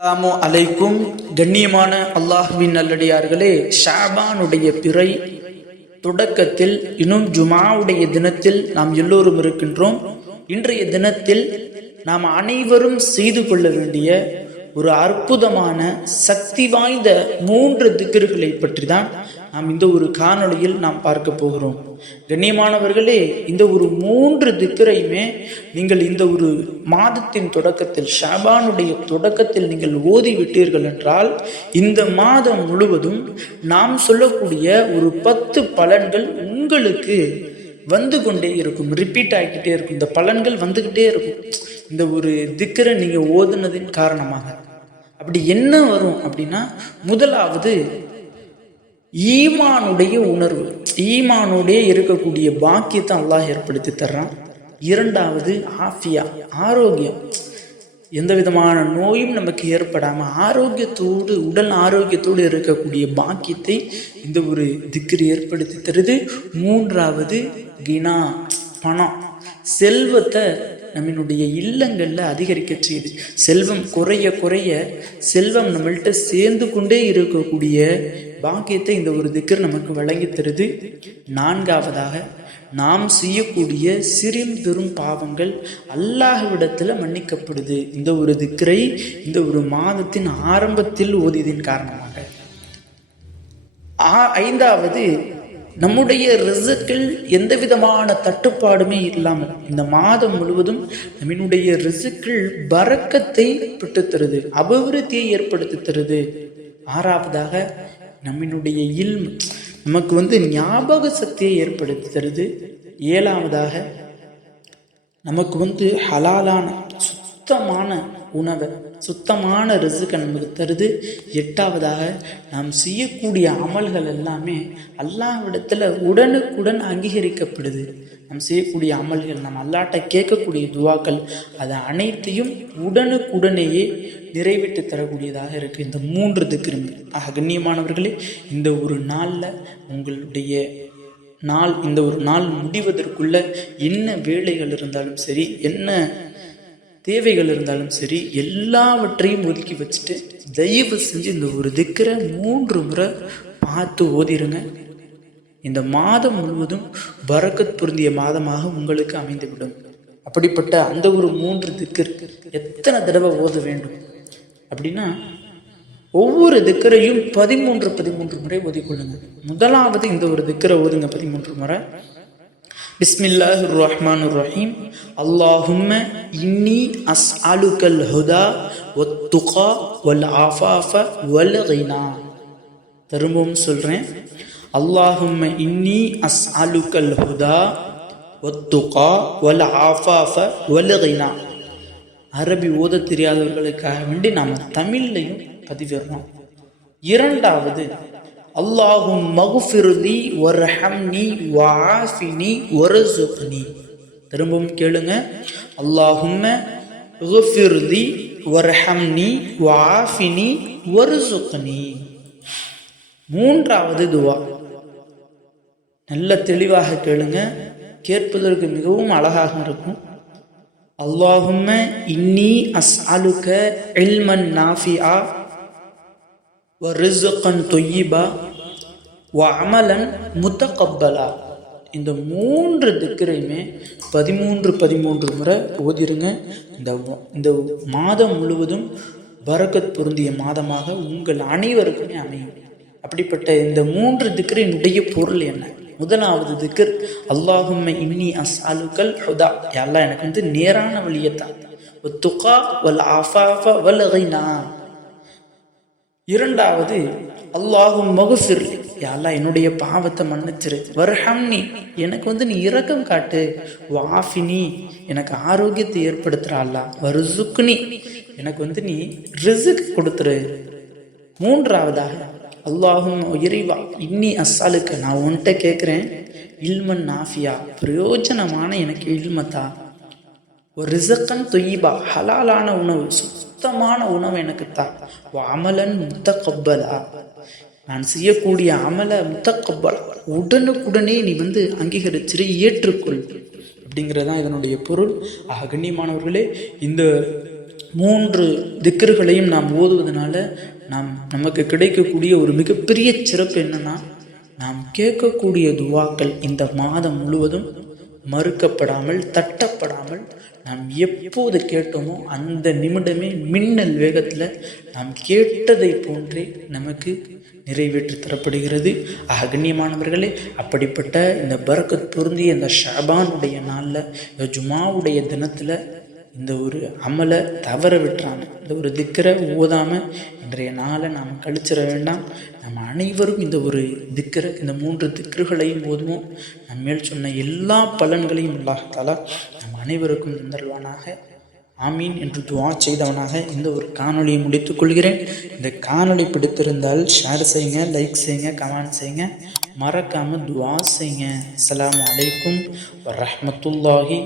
Alamo அலைக்கும். கண்ணியமான அல்லாஹ்வின் நல்லடியார்களே ஷாபானுடைய பிறை தொடக்கத்தில் இன்னும் ஜுமாவுடைய தினத்தில் நாம் எல்லோரும் இருக்கின்றோம். இன்றைய தினத்தில் நாம் அனைவரும் செய்து கொள்ள வேண்டிய ஒரு அற்புதமான சக்தி வாய்ந்த மூன்று திக்கர்களை பற்றி தான் நாம் இந்த ஒரு காணொளியில் நாம் பார்க்க போகிறோம். கண்ணியமானவர்களே இந்த ஒரு மூன்று திக்கரையுமே நீங்கள் இந்த ஒரு மாதத்தின் தொடக்கத்தில் ஷாபானுடைய தொடக்கத்தில் நீங்கள் ஓதி விட்டீர்கள் என்றால் இந்த மாதம் முழுவதும் நாம் சொல்லக்கூடிய ஒரு பத்து பலன்கள் உங்களுக்கு வந்து கொண்டே இருக்கும். ரிப்பீட் ஆகிக்கிட்டே இருக்கும். இந்த பலன்கள் வந்துக்கிட்டே இருக்கும். இந்த ஒரு திக்கரை நீங்கள் ஓதுனதின் காரணமாக. அப்படி என்ன வரும் அப்படின்னா முதலாவது ஈமானுடைய உணர்வு. ஈமானுடைய இருக்கக்கூடிய பாக்கியத்தை அல்லாஹ் ஏற்படுத்தி தர்றான். இரண்டாவது ஆஃபியா ஆரோக்கியம். எந்த விதமான நோயும் நமக்கு ஏற்படாமல் ஆரோக்கியத்தோடு உடல் ஆரோக்கியத்தோடு இருக்கக்கூடிய பாக்கியத்தை இந்த ஒரு திக்ரு ஏற்படுத்தி தருது. மூன்றாவது கினா பணம். செல்வத்தை நம்மளுடைய இல்லங்களில் அதிகரிக்க செய்யுது செல்வம் குறைய குறைய செல்வம் நம்மள்கிட்ட சேர்ந்து கொண்டே இருக்கக்கூடிய பாக்கியத்தை இந்த ஒரு திக்கர் நமக்கு வழங்கி தருது. நான்காவதாக நாம் செய்யக்கூடிய சிறு பெரும் பாவங்கள் அல்லாஹ்விடத்தில் மன்னிக்கப்படுது. இந்த ஒரு திக்கரை இந்த ஒரு மாதத்தின் ஆரம்பத்தில் ஓதியதின் காரணமாக. ஐந்தாவது நம்முடைய ரிசுக்கில் எந்த விதமான தட்டுப்பாடுமே இல்லாமல் இந்த மாதம் முழுவதும் நம்மினுடைய ரிசுக்கில் பறக்கத்தை பெற்றுத்தருது அபிவிருத்தியை ஏற்படுத்தி தருது. ஆறாவதாக நம்மினுடைய இல்ம் நமக்கு வந்து ஞாபக சக்தியை ஏற்படுத்தி தருது. ஏழாவதாக நமக்கு வந்து ஹலாலான சுத்தமான உணவை சுத்தமான ரிசுக்கை நமக்கு தருது. எட்டாவதாக நாம் செய்யக்கூடிய அமல்கள் எல்லாமே அல்லாவிடத்தில் உடனுக்குடன் அங்கீகரிக்கப்படுது. நாம் செய்யக்கூடிய அமல்கள் நாம் அல்லாட்ட கேட்கக்கூடிய துவாக்கள் அது அனைத்தையும் உடனுக்குடனேயே நிறைவேற்றி தரக்கூடியதாக இருக்குது இந்த மூன்று திக்கிருமே ஆக கண்ணியமானவர்களே இந்த ஒரு நாளில் உங்களுடைய நாள் இந்த ஒரு நாள் முடிவதற்குள்ள என்ன வேலைகள் இருந்தாலும் சரி என்ன தேவைகள் இருந்தாலும் சரி எல்லாவற்றையும் ஒதுக்கி வச்சுட்டு தயவு செஞ்சு இந்த ஒரு திக்கரை மூன்று முறை பார்த்து ஓதிருங்க. இந்த மாதம் முழுவதும் பரக்கத் பொருந்திய மாதமாக உங்களுக்கு அமைந்துவிடும். அப்படிப்பட்ட அந்த ஒரு மூன்று திக்கர் எத்தனை தடவை ஓத வேண்டும்? அப்படின்னா ஒவ்வொரு திக்கரையும் பதிமூன்று பதிமூன்று முறை ஓதிக்கொள்ளுங்க. முதலாவது இந்த ஒரு திக்கரை ஓதுங்க பதிமூன்று முறை. பிஸ்மில்லாஹ் ரஹ்மான் ரஹீம் அல்லாஹும்ம இன்னி அஸ் அலுகல் ஹுதா ஒத்துகா ஒல் ஆஃபாஃப ஒல் கினா திரும்பவும் சொல்கிறேன் அல்லாஹும்ம இன்னி அஸ் அலுகல் ஹுதா ஒத்துகா ஒல் ஆஃபாஃப ஒல் கினா அரபி ஓத தெரியாதவர்களுக்காக வேண்டி நாம் தமிழ்லையும் பதிவிடுறோம். இரண்டாவது அல்லாஹும் மகுஃபிருதி ஒரு ஹெம்னி வாஃபினி ஒரு வர்சுக்னி. திரும்பவும் கேளுங்க. அல்லாஹும்ம மகுஃபிருதி வாஃபினி ஒரு வர்சுக்னி. மூன்றாவது துவா. நல்ல தெளிவாக கேளுங்க. கேட்பதற்கு மிகவும் அழகாக இருக்கும். அல்லாஹும்ம இன்னி அஸ் இல்மன் எல்மன் நாஃபியா ரிஸ்கன் தொய்யிபா அமலன் முத்தகப்பலா. இந்த மூன்று திக்கரையுமே பதிமூன்று பதிமூன்று முறை ஓதிருங்க. இந்த இந்த மாதம் முழுவதும் பரக்கத் பொருந்திய மாதமாக உங்கள் அனைவருக்குமே அமையும். அப்படிப்பட்ட இந்த மூன்று திக்கரினுடைய பொருள் என்ன? முதலாவது திக்கர் அல்லாஹும் இன்னி அஸ்அலுக்கல் ஹுதா. எல்லாம் எனக்கு வந்து நேரான வழியை தான் துகா வல் ஆஃபாஃப வல் கினா. இரண்டாவது அல்லாஹும் மகுசிர்லி யாழ்லா என்னுடைய பாவத்தை மன்னிச்சிரு. வர்ஹம்னி எனக்கு வந்து நீ இரக்கம் காட்டு. வாஃபினி எனக்கு ஆரோக்கியத்தை ஏற்படுத்துறாள்லா வருசுக்குனி எனக்கு வந்து நீ ரிசுக் கொடுத்துரு. மூன்றாவதாக அல்லாஹும் இறைவா இன்னி அசாலுக்கு நான் உன்கிட்ட கேட்குறேன் இல்மன் நாஃபியா பிரயோஜனமான எனக்கு இல்மத்தா ஒரு ரிசக்கன் தொய்பா ஹலாலான உணவு சுத்தமான உணவு எனக்கு தா. வாமலன் முத்த முத்தகப்பலா. நான் செய்யக்கூடிய அமலை முத்தக்கப்பல் உடனுக்குடனே நீ வந்து அங்கீகரிச்சிரு ஏற்றுக்கொள் அப்படிங்கிறது தான் இதனுடைய பொருள். ஆக கண்ணியமானவர்களே இந்த மூன்று திக்கர்களையும் நாம் ஓதுவதனால நாம் நமக்கு கிடைக்கக்கூடிய ஒரு மிகப்பெரிய சிறப்பு என்னன்னா நாம் கேட்கக்கூடிய துவாக்கள் இந்த மாதம் முழுவதும் மறுக்கப்படாமல் தட்டப்படாமல் நாம் எப்போது கேட்டோமோ அந்த நிமிடமே மின்னல் வேகத்தில் நாம் கேட்டதை போன்றே நமக்கு நிறைவேற்றி தரப்படுகிறது. அகண்ணியமானவர்களே அப்படிப்பட்ட இந்த பரக்கத் பொருந்திய இந்த ஷாபானுடைய நாளில் இந்த ஜுமாவுடைய தினத்தில் இந்த ஒரு அமலை தவற விட்டுறாங்க இந்த ஒரு திக்கரை ஓதாமல் இன்றைய நாளை நாம் கழிச்சிட வேண்டாம். நம்ம அனைவரும் இந்த ஒரு திக்கரை இந்த மூன்று திக்கர்களையும் ஓதுவோம் நம்ம மேல் சொன்ன எல்லா பலன்களையும் அல்லாஹாலா நம் அனைவருக்கும் தந்தருவானாக ஆமீன் என்று துவா செய்தவனாக இந்த ஒரு காணொளியை முடித்துக் கொள்கிறேன். இந்த காணொளி பிடித்திருந்தால் ஷேர் செய்யுங்க லைக் செய்யுங்க கமெண்ட் செய்யுங்க. மறக்காமல் துவா செய்யுங்க. அஸ்ஸலாமு அலைக்கும் வரமத்துல்லாஹி